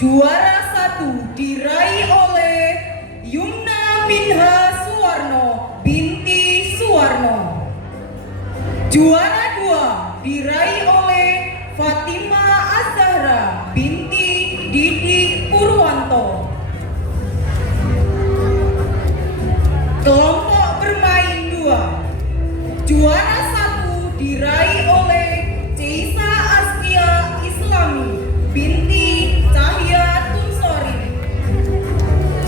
Juara 1 diraih oleh Yumna Minha Suwarno binti Suwarno. Juara 2 diraih oleh Fatima Az-Zahra binti Didi Purwanto. Kelompok bermain 2. Juara 1 diraih oleh Ceisa Askia Islami binti Cahya Tunsori.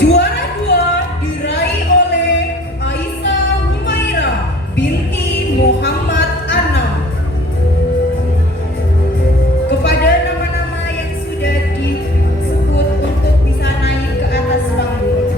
Juara 2 diraih oleh Aisyah Humaira binti Muhammad Anam. Kepada nama-nama yang sudah disebut untuk bisa naik ke atas panggung.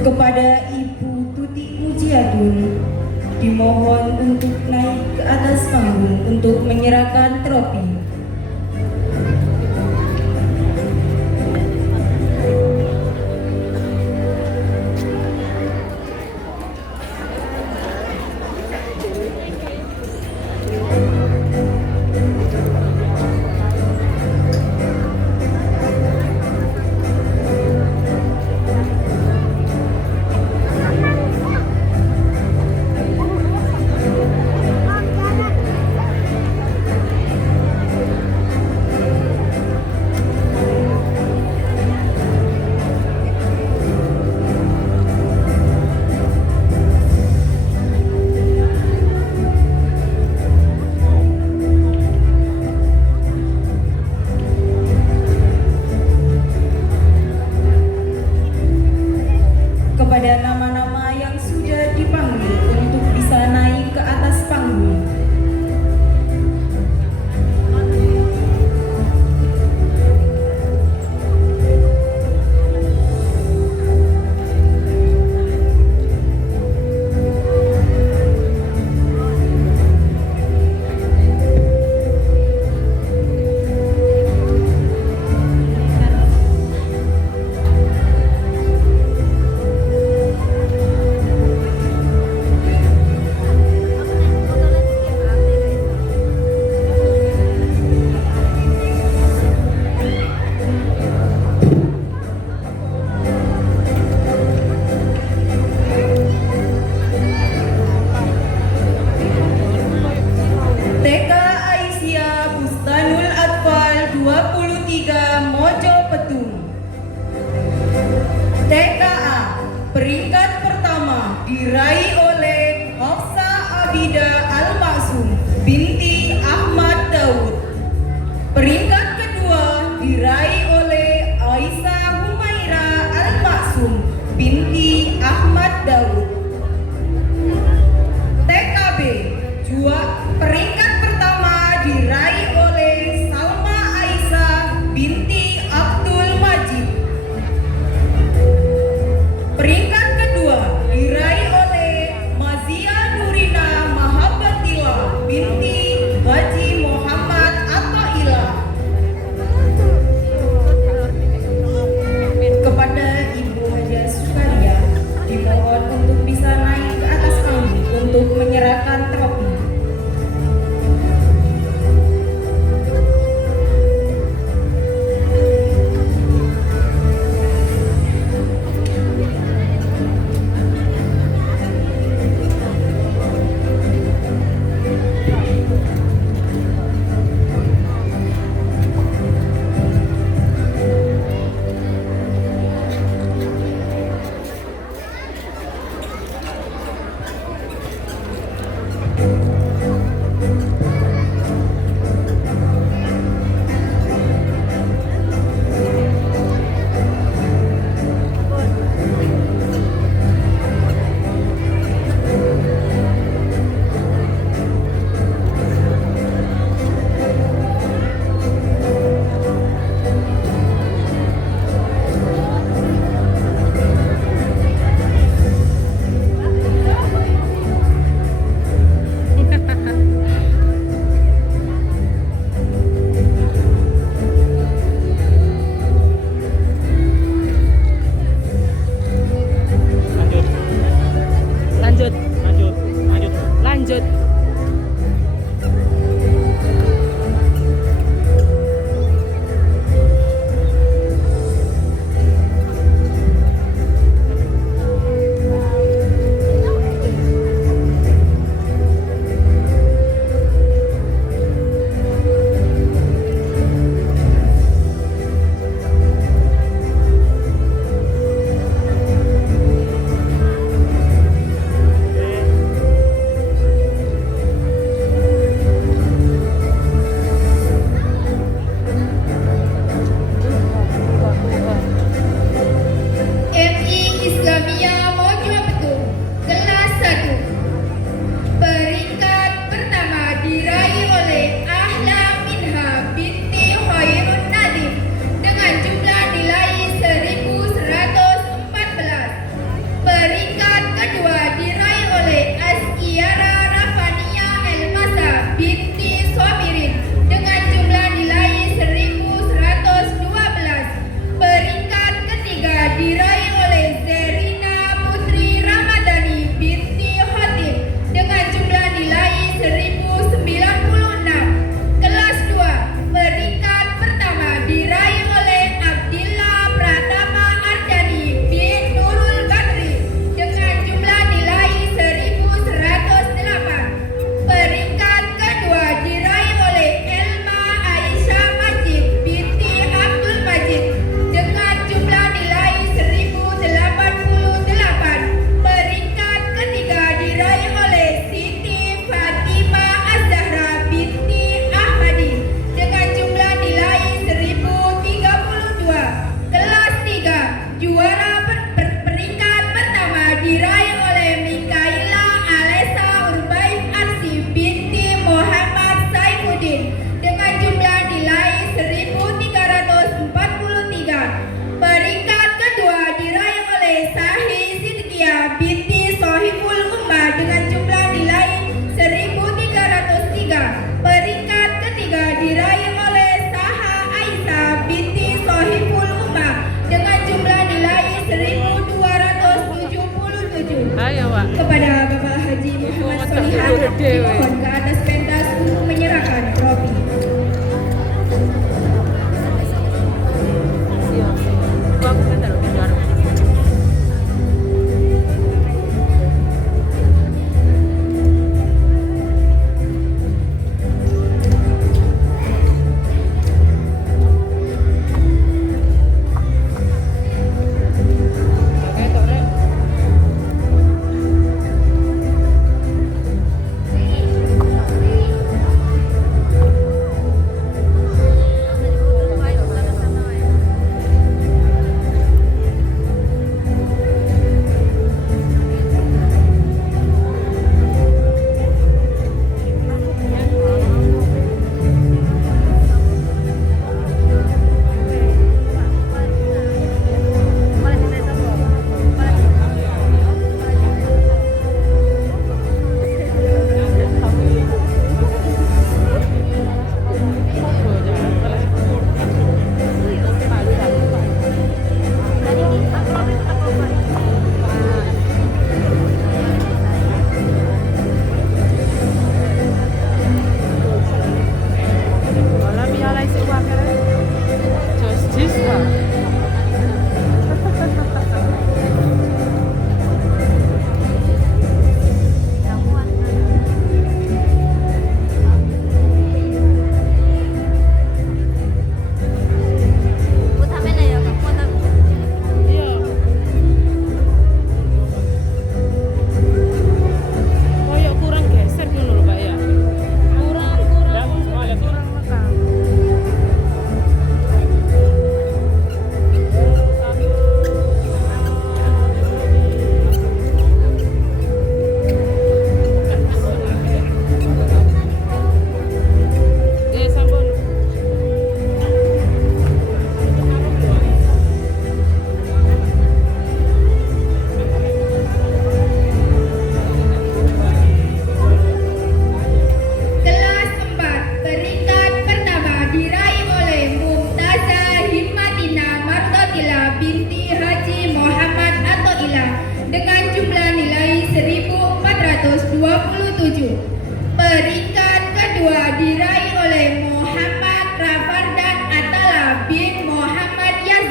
Kepada Ibu Tuti Mujiadun dimohon untuk naik ke atas panggung untuk menyerahkan trofi.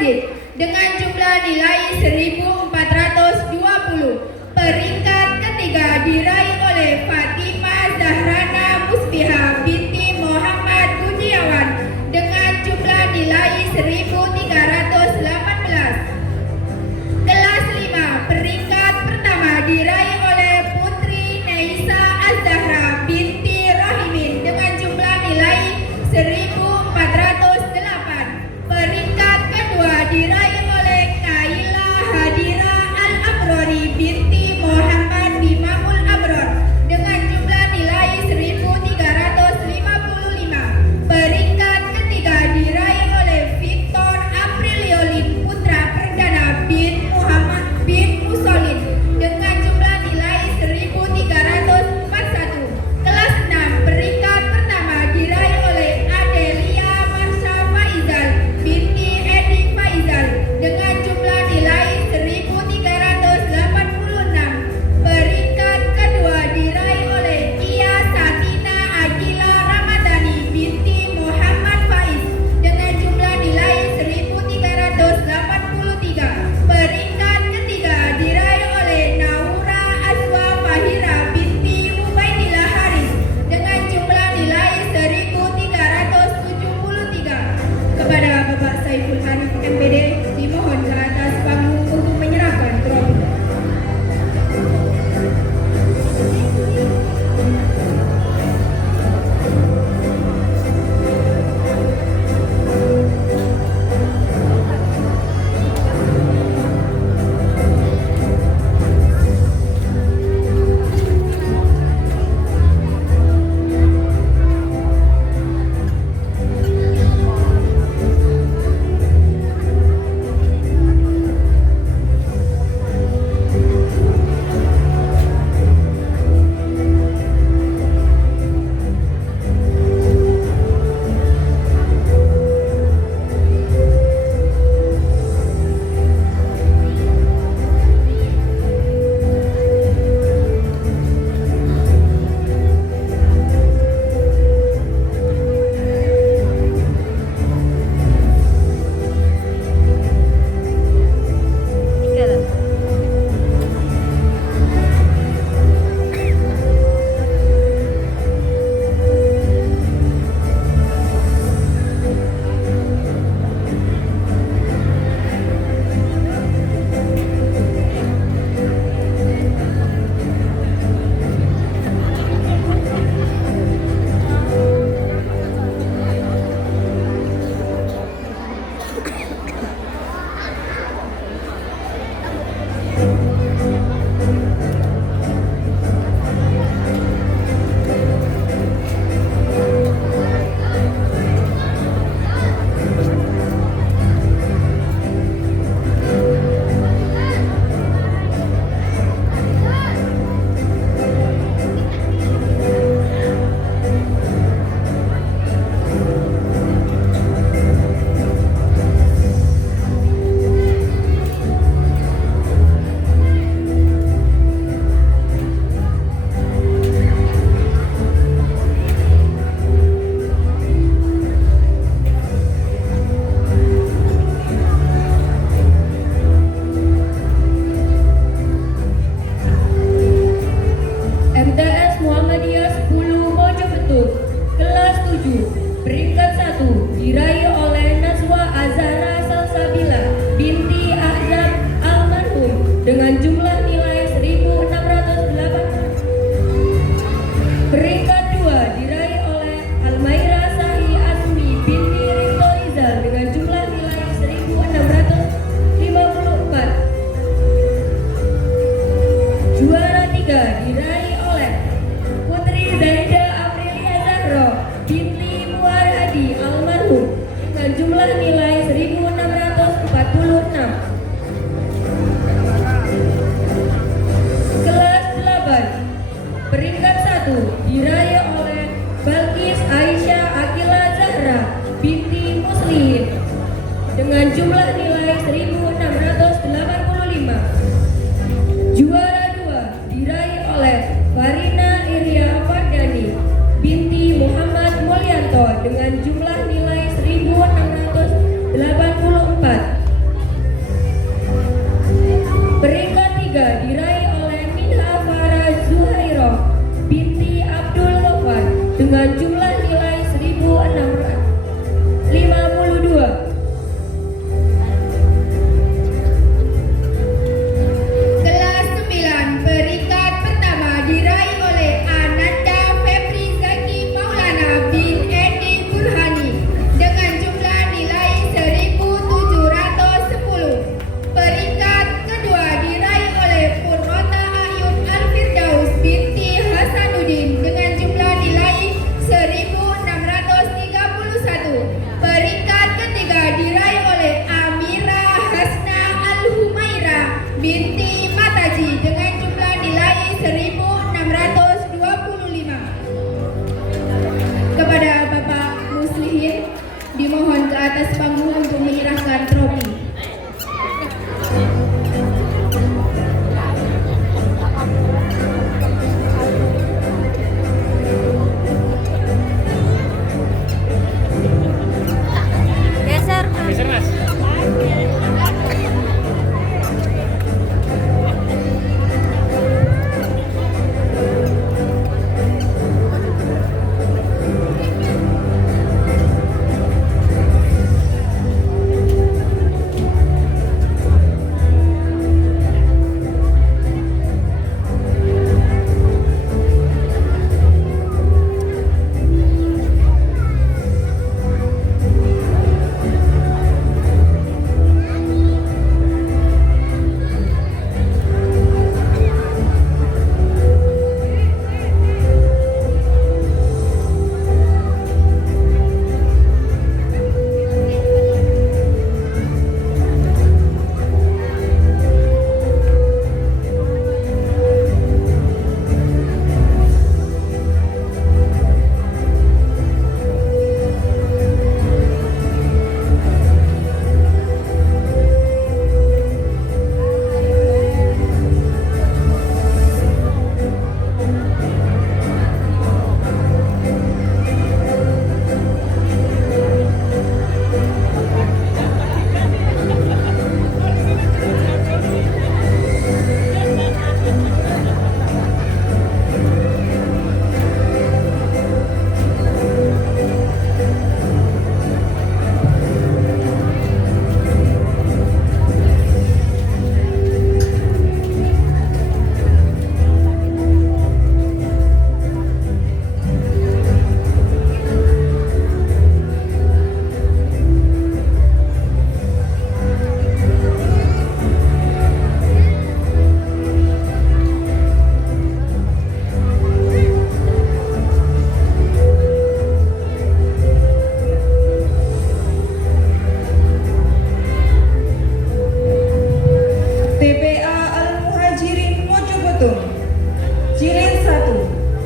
Faiz dengan jumlah nilai 1420. Peringkat ketiga diraih oleh Fatimah Zahrana Musbiha binti Muhammad Budiawan dengan jumlah nilai 1318. Kelas 5 peringkat pertama diraih oleh Putri Neisa Az-Zahra binti Rahimin dengan jumlah nilai 1408. Peringkat kedua diraih oleh Kaila Hadira Al-Abrori binti Muhammad Bimamul Abror dengan jumlah nilai 1355. Peringkat ketiga diraih oleh Victor Apriliolin Putra Perdana bin Muhammad bin Musolin dengan jumlah nilai 1341. Kelas 6 peringkat pertama diraih oleh Adelia Marsha Faizal binti Edi Faizal dengan jumlah nilai 1386. Peringkat kedua diraih oleh Kia Satina Agila Ramadhani binti Muhammad Faiz dengan jumlah nilai 1383. Peringkat ketiga diraih oleh Naura Azwa Fahira binti Mubaidillah Haris dengan jumlah nilai 1373. Kepada Bapak Saiful Arif MPD dimohon ke atas panggung untuk menyerahkan trofi. dimohon ke atas panggung untuk menyerahkan trofi. Geser mas.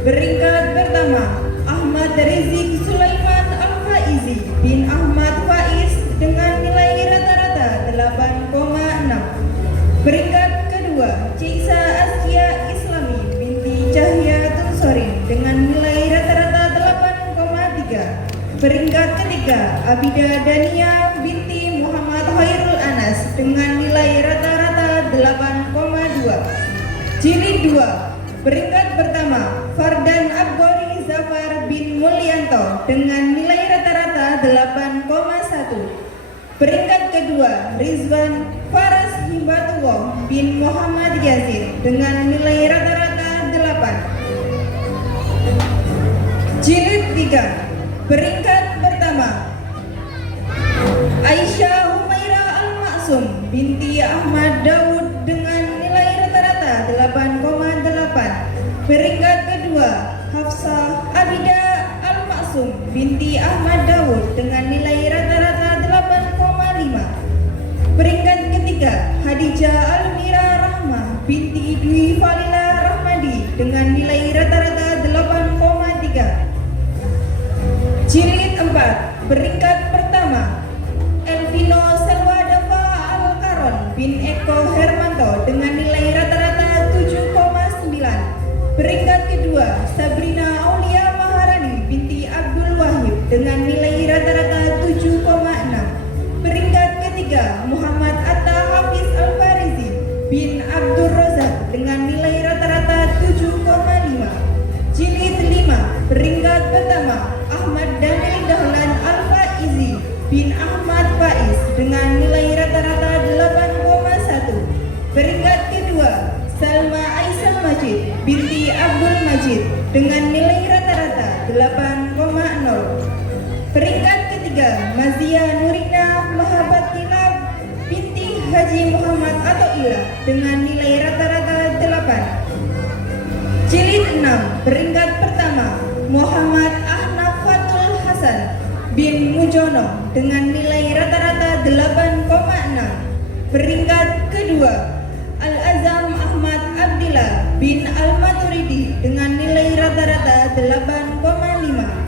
Peringkat pertama, Ahmad Rizik Sulaiman Al-Faizi bin Ahmad Faiz dengan nilai rata-rata 8,6. Peringkat kedua, Ciksa Askia Islami binti Cahya Tunsorin dengan nilai rata-rata 8,3. Peringkat ketiga, Abida Dania binti Muhammad Khairul Anas dengan nilai rata-rata 8,2. Jilid 2. Peringkat pertama, Fardan Abgori Zafar bin Mulyanto dengan nilai rata-rata 8,1. Peringkat kedua, Rizwan Faras Himbatullah bin Muhammad Yazid dengan nilai rata-rata 8. Jilid 3. Peringkat pertama, Aisyah Humaira Al-Maksum binti Ahmad Daud dengan nilai rata-rata 8,8. Peringkat kedua, Hafsah Abida Al-Maksum binti Ahmad Daud dengan nilai rata-rata 8,5. Peringkat ketiga, Hadijah Almira Rahmah binti Dwi Falila Rahmadi dengan nilai rata-rata 8,3. Jilid 4. Peringkat pertama, Elvino Selwadava Al-Karon bin Eko Hermanto dengan nilai rata-rata 7,9. Peringkat kedua, Sabrina Aulia Maharani binti Abdul Wahid dengan nilai rata-rata 7,6. Peringkat ketiga, Muhammad Atta Hafiz Al-Farizi bin Abdul Razak dengan nilai rata-rata 7,5. Jilid 5. Peringkat pertama, Ahmad Daniel Dahlan Al-Faizi bin Ahmad Faiz dengan nilai rata-rata 8,1. Peringkat kedua, Salma Aisyah Majid binti Abdul Majid dengan nilai rata-rata 8,0. Peringkat ketiga, Mazia Nurina Mahabatillah binti Haji Muhammad Atoillah dengan nilai rata-rata 8. Jilid 6. Peringkat pertama, Muhammad Ahnaf Fatul Hasan bin Mujono dengan nilai rata-rata 8,6. Peringkat kedua, Al-Azam Ahmad Abdillah bin Al-Maturidi dengan nilai rata-rata 8,5.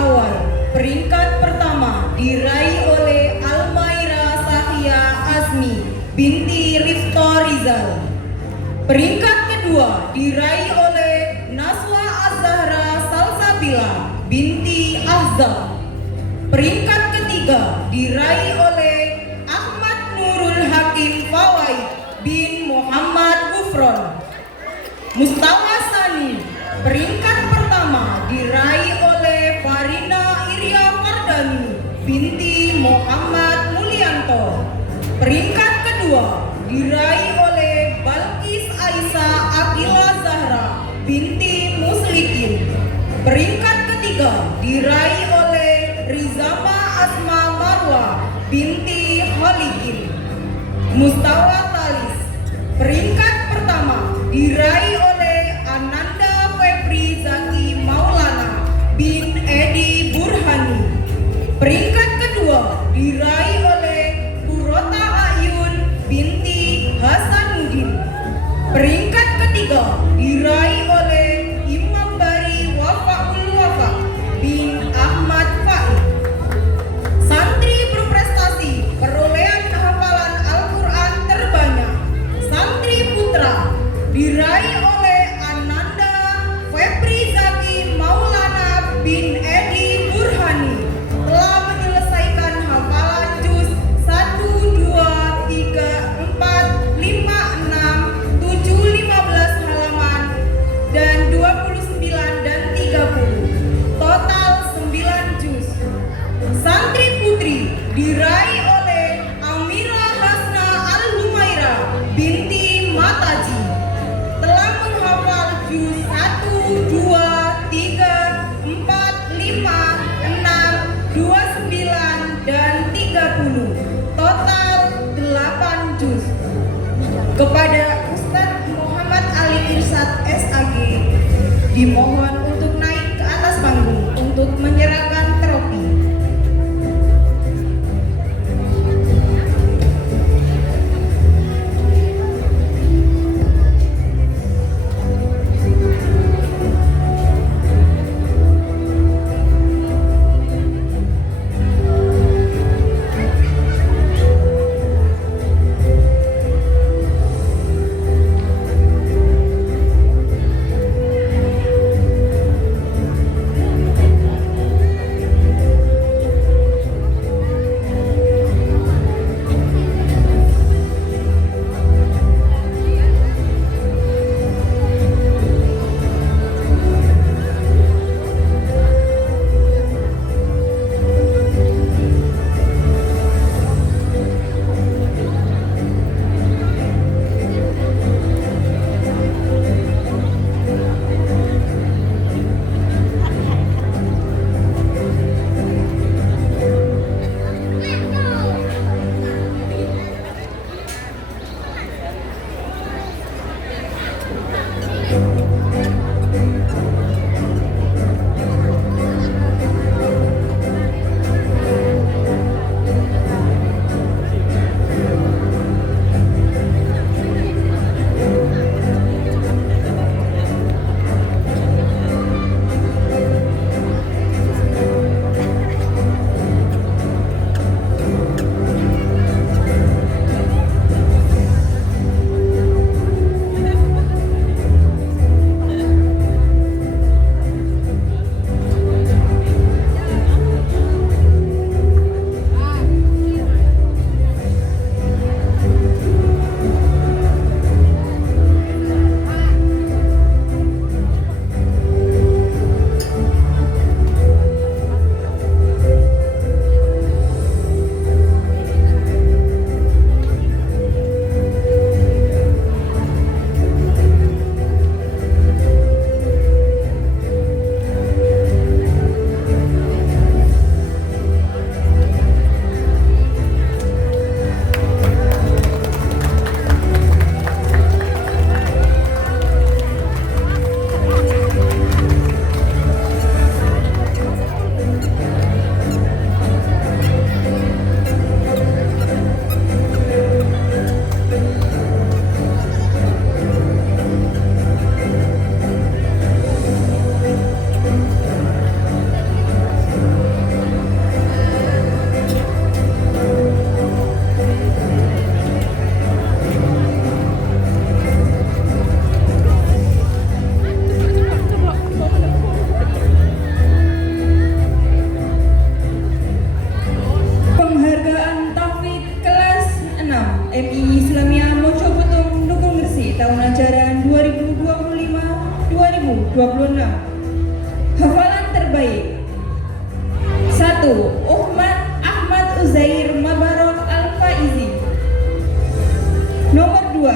awal. Peringkat pertama diraih oleh Almaira Sahia Azmi binti Rifto Rizal. Peringkat kedua diraih oleh Naswa Az-Zahra Salsabila binti Ahzab. Peringkat ketiga diraih oleh Ahmad Nurul Hakim Fawaid bin Muhammad Gufron. Mustawa Sani. Peringkat pertama diraih oleh Farina Iria Fardani binti Muhammad Mulyanto. Peringkat kedua diraih oleh Balkis Aisyah Akila Zahra binti Muslikin. Peringkat ketiga diraih oleh Rizama Asma Marwa binti Holikin. Mustawa Talis. Peringkat pertama diraih oleh Ananda Febri Zaki Maulana bin Edi Burhani. Peringkat kedua diraih oleh Kurota Ayun binti Hasanuddin. Peringkat ketiga diraih oleh Imam Bari Wafaul Wafa bin Ahmad Faid. Santri berprestasi perolehan hafalan Al-Quran terbanyak. Santri putra diraih oleh Ananda Febri Zaki Maulana bin Edi Burhani, telah menyelesaikan hafalan juz 1, 2, 3, 4, 5, 6, 7, 15 halaman dan 29 dan 30, total 9 juz. Santri putri diraih oleh Amira Hasna Al-Humaira binti Mataji, telah menghafal juz 1, 2, 3, 4, 5, 6, 29 dan 30, total 8 juz. Kepada Ustadz Muhammad Ali Irsyad SAG dimohon untuk naik ke atas panggung untuk menyerahkan trofi. Ahmad Uzair Mabarok Al-Faizi. Nomor 2,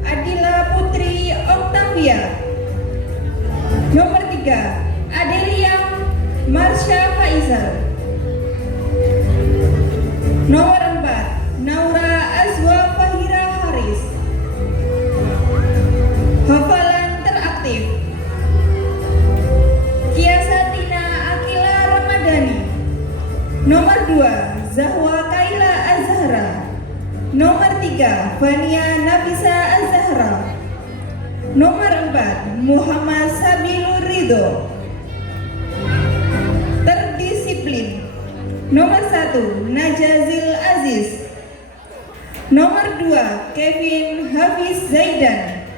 Adila Putri Octavia. Nomor 3, Adelia Marsha Faizal. Nomor 4, Naura Azwa Fahira Haris. Hafalan teraktif: Kiasatina Akila Ramadhani. Nomor 2, Zahwa Kaila Azhara. Nomor 3, Fania Nafisa Azhara. Nomor 4, Muhammad Sabilur Ridho. Terdisiplin: nomor 1, Najazil Aziz. Nomor 2, Kevin Hafiz Zaidan.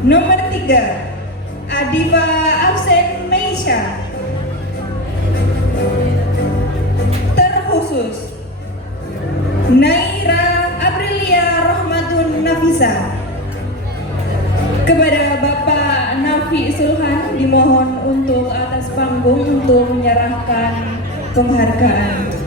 Nomor 3, Adifa Afsen Meisha. Terkhusus Naira Aprilia Rahmatun Nafisa. Kepada Bapak Nafi Sulhan dimohon untuk atas panggung untuk menyerahkan penghargaan.